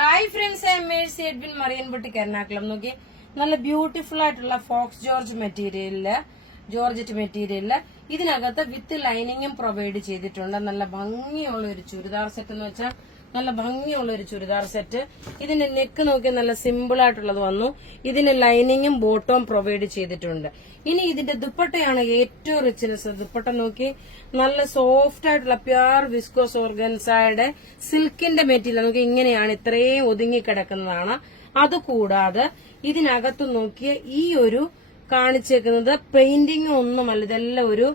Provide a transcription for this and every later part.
Hi friends, I am Mercy Edwin Marian boutique Ernakulam. നോക്കി, നല്ല beautiful ആയിട്ടുള്ള ഫോക്സ് ജോർജറ്റ് മെറ്റീരിയലില് ഇതിനകത്ത് വിത്ത് ലൈനിങ്ങും പ്രൊവൈഡ് ചെയ്തിട്ടുണ്ട്. നല്ല ഭംഗിയുള്ള ഒരു ചുരിദാർ സെറ്റ് എന്ന് വെച്ചാൽ നല്ല ഭംഗിയുള്ള ഒരു ചുരിദാർ സെറ്റ്. ഇതിന്റെ നെക്ക് നോക്കി നല്ല സിമ്പിൾ ആയിട്ടുള്ളത് വന്നു. ഇതിന് ലൈനിങ്ങും ബോട്ടവും പ്രൊവൈഡ് ചെയ്തിട്ടുണ്ട്. ഇനി ഇതിന്റെ ദുപ്പട്ടയാണ് ഏറ്റവും റിച്ച്നെസ്. ദുപ്പട്ട നോക്കി, നല്ല സോഫ്റ്റ് ആയിട്ടുള്ള പ്യുർ വിസ്കോസ് ഓർഗൻസയുടെ സിൽക്കിന്റെ മെറ്റീരിയൽ നോക്കി, ഇങ്ങനെയാണ്, ഇത്രയും ഒതുങ്ങിക്കിടക്കുന്നതാണ്. അതുകൂടാതെ ഇതിനകത്ത് നോക്കിയ ഈ ഒരു കാണിച്ചേക്കുന്നത് പെയിന്റിംഗ് ഒന്നുമല്ല, ഇതെല്ലാം ഒരു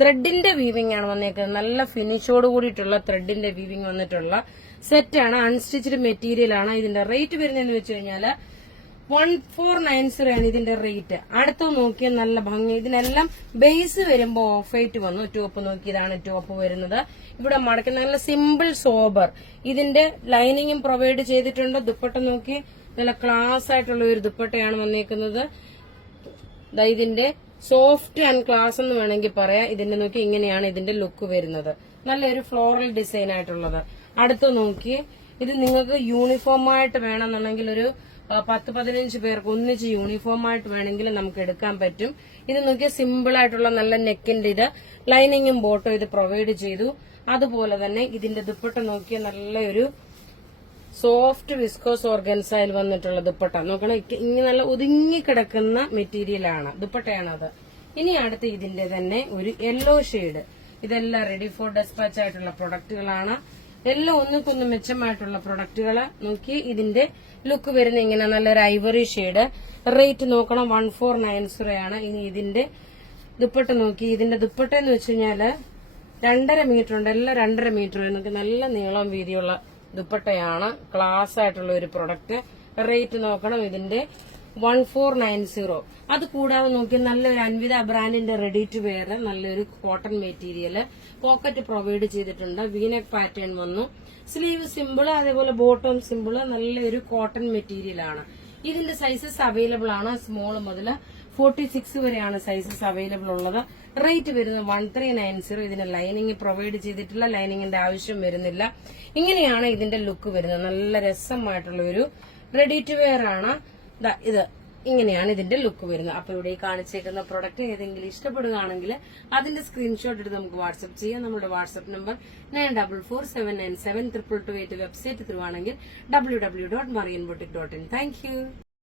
ത്രെഡിന്റെ വീവിംഗ് ആണ് വന്നേക്കുന്നത്. നല്ല ഫിനിഷോട് കൂടിയിട്ടുള്ള ത്രെഡിന്റെ വീവിംഗ് വന്നിട്ടുള്ള സെറ്റാണ്. അൺസ്റ്റിച്ച്ഡ് മെറ്റീരിയൽ ആണ്. ഇതിന്റെ റേറ്റ് വരുന്നതെന്ന് വെച്ച് കഴിഞ്ഞാല് 1490 ആണ് ഇതിന്റെ റേറ്റ്. അടുത്ത് നോക്കിയാൽ നല്ല ഭംഗി. ഇതിനെല്ലാം ബേസ് വരുമ്പോ ഓഫ് വൈറ്റ് വന്നു. ടോപ്പ് നോക്കി, ഇതാണ് ടോപ്പ് വരുന്നത്. ഇവിടെ മടക്കി നല്ല സിമ്പിൾ സോബർ. ഇതിന്റെ ലൈനിങ്ങും പ്രൊവൈഡ് ചെയ്തിട്ടുണ്ട്. ദുപ്പട്ട നോക്കി, നല്ല ക്ലാസ് ആയിട്ടുള്ള ഒരു ദുപ്പട്ടയാണ് വന്നേക്കുന്നത്. ഇതിന്റെ സോഫ്റ്റ് ആൻഡ് ക്ലാസ് എന്ന് വേണമെങ്കിൽ പറയാം. ഇതിന്റെ നോക്കി, ഇങ്ങനെയാണ് ഇതിന്റെ ലുക്ക് വരുന്നത്. നല്ലൊരു ഫ്ലോറൽ ഡിസൈൻ ആയിട്ടുള്ളത്. അടുത്ത് നോക്കി, ഇത് നിങ്ങൾക്ക് യൂണിഫോം ആയിട്ട് വേണമെന്നുണ്ടെങ്കിൽ ഒരു 10-15 പേർക്ക് ഒന്നിച്ച് യൂണിഫോം ആയിട്ട് വേണമെങ്കിൽ നമുക്ക് എടുക്കാൻ പറ്റും. ഇത് നോക്കിയാൽ സിമ്പിൾ ആയിട്ടുള്ള നല്ല നെക്കിന്റെ ഇത് ലൈനിങ്ങും ബോട്ടും ഇത് പ്രൊവൈഡ് ചെയ്തു. അതുപോലെ തന്നെ ഇതിന്റെ ദുപ്പട്ട നോക്കിയാൽ നല്ലൊരു സോഫ്റ്റ് വിസ്കോസ് ഓർഗൻസയിൽ വന്നിട്ടുള്ള ദുപ്പട്ട നോക്കണം. ഇങ്ങനെ നല്ല ഒതുങ്ങിക്കിടക്കുന്ന മെറ്റീരിയലാണ്, ദുപ്പട്ടയാണത്. ഇനി അടുത്ത് ഇതിന്റെ തന്നെ ഒരു യെല്ലോ ഷെയ്ഡ്. ഇതെല്ലാം റെഡി ഫോർ ഡെസ്പാച്ച് ആയിട്ടുള്ള പ്രൊഡക്റ്റുകളാണ്. എല്ലാം ഒന്നുകൊന്ന് മെച്ചമായിട്ടുള്ള പ്രൊഡക്റ്റുകള്. നോക്കി, ഇതിന്റെ ലുക്ക് വരുന്ന ഇങ്ങനെ നല്ലൊരു ഐവറി ഷെയ്ഡ്. റേറ്റ് നോക്കണം, 1490 ആണ്. ഇനി ഇതിന്റെ ദുപ്പട്ട നോക്കി, ഇതിന്റെ ദുപ്പട്ട എന്ന് വെച്ച് കഴിഞ്ഞാല് 2.5 മീറ്റർ ഉണ്ട്. എല്ലാം 2.5 മീറ്റർ. നമുക്ക് നല്ല നീളം വീതിയുള്ള ദുപ്പട്ടയാണ്. ക്ലാസ് ആയിട്ടുള്ള ഒരു പ്രൊഡക്റ്റ്. റേറ്റ് നോക്കണം, ഇതിന്റെ 1490. അത് കൂടാതെ നോക്കി, നല്ലൊരു അൻവിത ബ്രാൻഡിന്റെ റെഡി ടു വെയർ നല്ലൊരു കോട്ടൺ മെറ്റീരിയൽ. പോക്കറ്റ് പ്രൊവൈഡ് ചെയ്തിട്ടുണ്ട്. വീനെക്ക് പാറ്റേൺ വന്നു. സ്ലീവ് സിമ്പിൾ, അതേപോലെ ബോട്ടം സിമ്പിൾ. നല്ലൊരു കോട്ടൺ മെറ്റീരിയൽ ആണ്. ഇതിന്റെ സൈസസ് അവൈലബിൾ ആണ്. സ്മോൾ മുതൽ 46 വരെയാണ് സൈസസ് അവൈലബിൾ ഉള്ളത്. റേറ്റ് വരുന്നത് 1390. ഇതിന് ലൈനിങ് പ്രൊവൈഡ് ചെയ്തിട്ടില്ല, ലൈനിങ്ങിന്റെ ആവശ്യം വരുന്നില്ല. ഇങ്ങനെയാണ് ഇതിന്റെ ലുക്ക് വരുന്നത്. നല്ല രസമായിട്ടുള്ള ഒരു റെഡി ടു വെയർ ആണ്. ഇത് ഇങ്ങനെയാണ് ഇതിന്റെ ലുക്ക് വരുന്നത്. അപ്പൊ ഇവിടെ കാണിച്ചേക്കുന്ന പ്രൊഡക്റ്റ് ഏതെങ്കിലും ഇഷ്ടപ്പെടുകയാണെങ്കിൽ അതിന്റെ സ്ക്രീൻഷോട്ട് എടുത്ത് നമുക്ക് വാട്സ്ആപ്പ് ചെയ്യാം. നമ്മുടെ വാട്സ്ആപ്പ് നമ്പർ 9447972228. വെബ്സൈറ്റ് ത്രൂ ആണെങ്കിൽ www.marianboutique.in. Thank you.